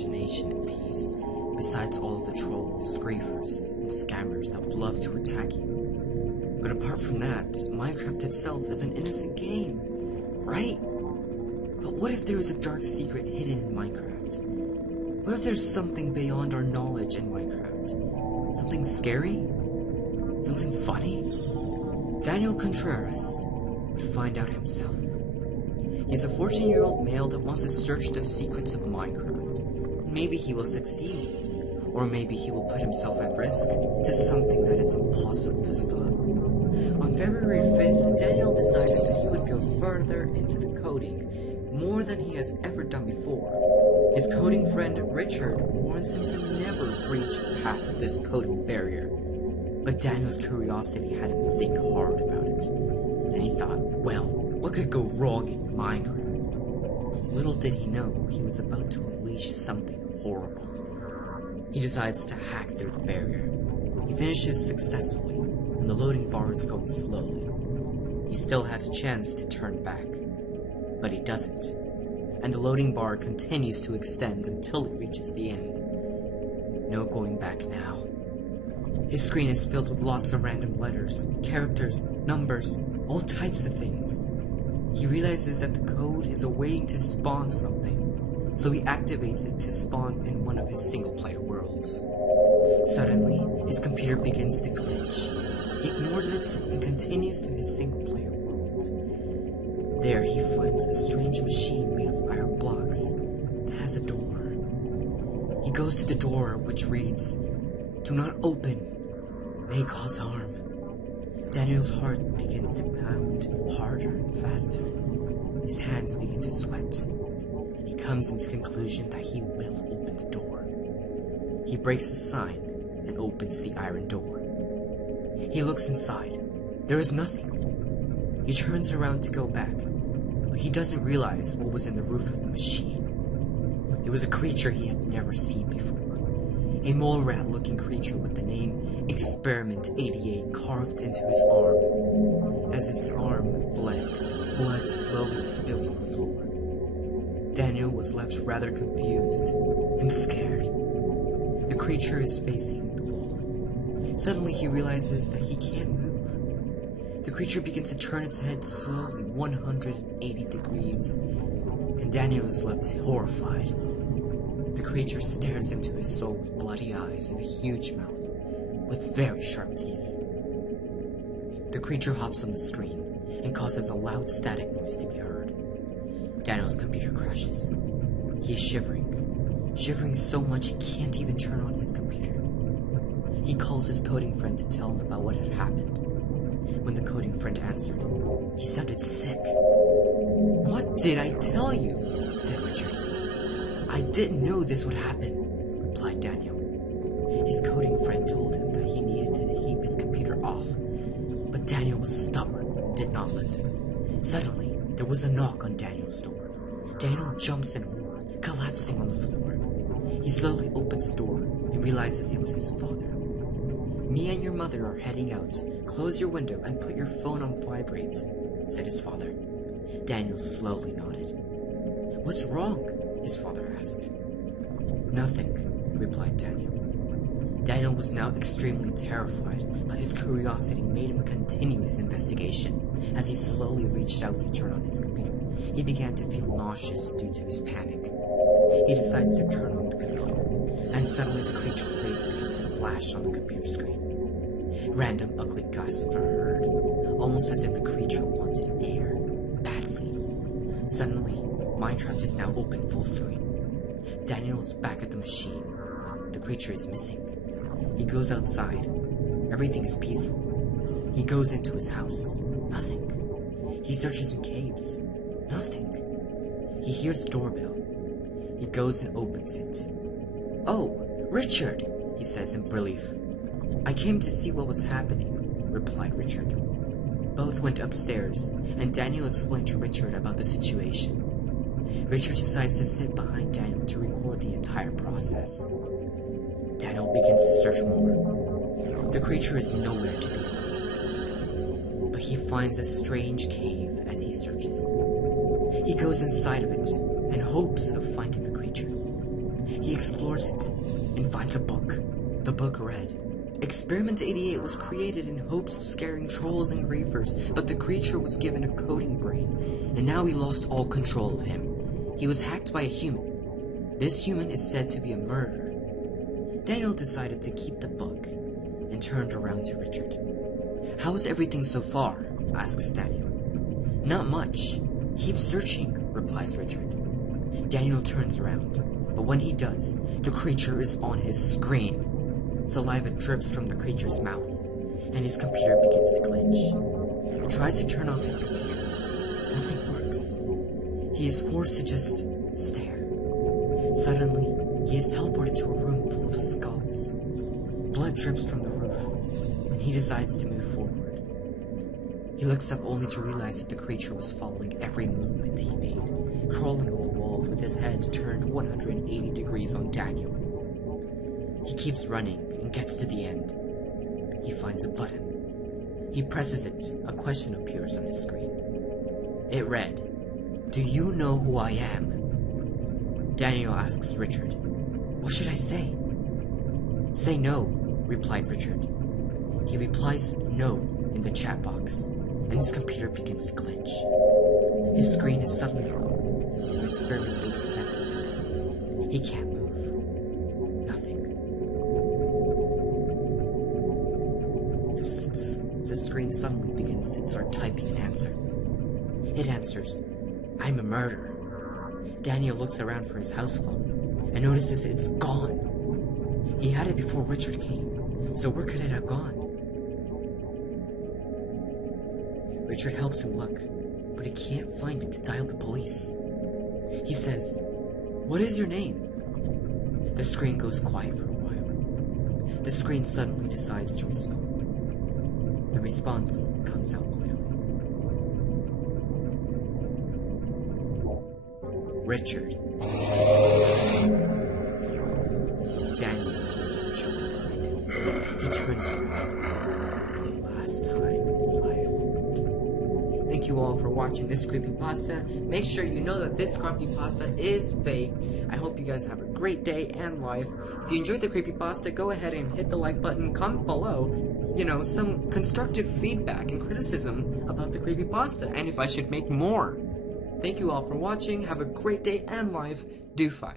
imagination and peace, besides all of the trolls, griefers, and scammers that would love to attack you. But apart from that, Minecraft itself is an innocent game, right? But what if there is a dark secret hidden in Minecraft? What if there's something beyond our knowledge in Minecraft? Something scary? Something funny? Daniel Contreras would find out himself. He's a 14-year-old male that wants to search the secrets of Minecraft. Maybe he will succeed, or maybe he will put himself at risk to something that is impossible to stop. On February 5th, Daniel decided that he would go further into the coding, more than he has ever done before. His coding friend Richard warns him to never reach past this coding barrier. But Daniel's curiosity had him think hard about it, and he thought, well, what could go wrong in Minecraft? Little did he know he was about to unleash something horrible. He decides to hack through the barrier. He finishes successfully, and the loading bar is going slowly. He still has a chance to turn back, but he doesn't, and the loading bar continues to extend until it reaches the end. No going back now. His screen is filled with lots of random letters, characters, numbers, all types of things. He realizes that the code is awaiting to spawn something, so he activates it to spawn in one of his single-player worlds. Suddenly, his computer begins to glitch. He ignores it and continues to his single-player world. There he finds a strange machine made of iron blocks that has a door. He goes to the door, which reads, "Do not open, may cause harm." Daniel's heart begins to pound harder and faster. His hands begin to sweat, and he comes into the conclusion that he will open the door. He breaks the sign and opens the iron door. He looks inside. There is nothing. He turns around to go back, but he doesn't realize what was in the roof of the machine. It was a creature he had never seen before. A mole rat-looking creature with the name Experiment 88 carved into his arm. As his arm bled, blood slowly spilled on the floor. Daniel was left rather confused and scared. The creature is facing the wall. Suddenly he realizes that he can't move. The creature begins to turn its head slowly 180 degrees, and Daniel is left horrified. The creature stares into his soul with bloody eyes and a huge mouth, with very sharp teeth. The creature hops on the screen and causes a loud static noise to be heard. Daniel's computer crashes. He is shivering so much he can't even turn on his computer. He calls his coding friend to tell him about what had happened. When the coding friend answered, he sounded sick. "What did I tell you?" said Richard. "I didn't know this would happen," replied Daniel. His coding friend told him that he needed to keep his computer off, but Daniel was stubborn and did not listen. Suddenly, there was a knock on Daniel's door. Daniel jumps in horror, collapsing on the floor. He slowly opens the door and realizes it was his father. "Me and your mother are heading out. Close your window and put your phone on vibrate," said his father. Daniel slowly nodded. "What's wrong?" his father asked. "Nothing," replied Daniel. Daniel was now extremely terrified, but his curiosity made him continue his investigation. As he slowly reached out to turn on his computer, he began to feel nauseous due to his panic. He decides to turn on the computer, and suddenly the creature's face begins to flash on the computer screen. Random ugly gasps are heard, almost as if the creature wanted air badly. Suddenly, Minecraft is now open full screen. Daniel is back at the machine. The creature is missing. He goes outside. Everything is peaceful. He goes into his house. Nothing. He searches in caves. Nothing. He hears the doorbell. He goes and opens it. "Oh, Richard," he says in relief. "I came to see what was happening," replied Richard. Both went upstairs, and Daniel explained to Richard about the situation. Richard decides to sit behind Daniel to record the entire process. Daniel begins to search more. The creature is nowhere to be seen, but he finds a strange cave as he searches. He goes inside of it in hopes of finding the creature. He explores it and finds a book. The book read, Experiment 88 was created in hopes of scaring trolls and griefers, but the creature was given a coding brain, and now he lost all control of him. He was hacked by a human. This human is said to be a murderer. Daniel decided to keep the book and turned around to Richard. How is everything so far? Asks Daniel. Not much. Keep searching, replies Richard. Daniel turns around, but when he does, the creature is on his screen. Saliva drips from the creature's mouth, and his computer begins to glitch. He tries to turn off his computer. Nothing works. He is forced to just stare. Suddenly, he is teleported to a room full of skulls. Blood drips from the roof, and he decides to move forward. He looks up only to realize that the creature was following every movement he made, crawling on the walls with his head turned 180 degrees on Daniel. He keeps running and gets to the end. He finds a button. He presses it. A question appears on his screen. It read, Do you know who I am? Daniel asks Richard, What should I say? Say no, replied Richard. He replies no in the chat box, and his computer begins to glitch. His screen is suddenly from Experiment 87. He can't move. Nothing. The screen suddenly begins to start typing an answer. It answers, I'm a murderer. Daniel looks around for his house phone and notices it's gone. He had it before Richard came, so where could it have gone? Richard helps him look, but he can't find it to dial the police. He says, What is your name? The screen goes quiet for a while. The screen suddenly decides to respond. The response comes out clearly. Richard. Daniel hears a chuckle behind him. He turns around for the last time in his life. Thank you all for watching this creepypasta. Make sure you know that this creepypasta is fake. I hope you guys have a great day and life. If you enjoyed the creepypasta, go ahead and hit the like button, comment below, some constructive feedback and criticism about the creepypasta, and if I should make more. Thank you all for watching. Have a great day and life. Do 5.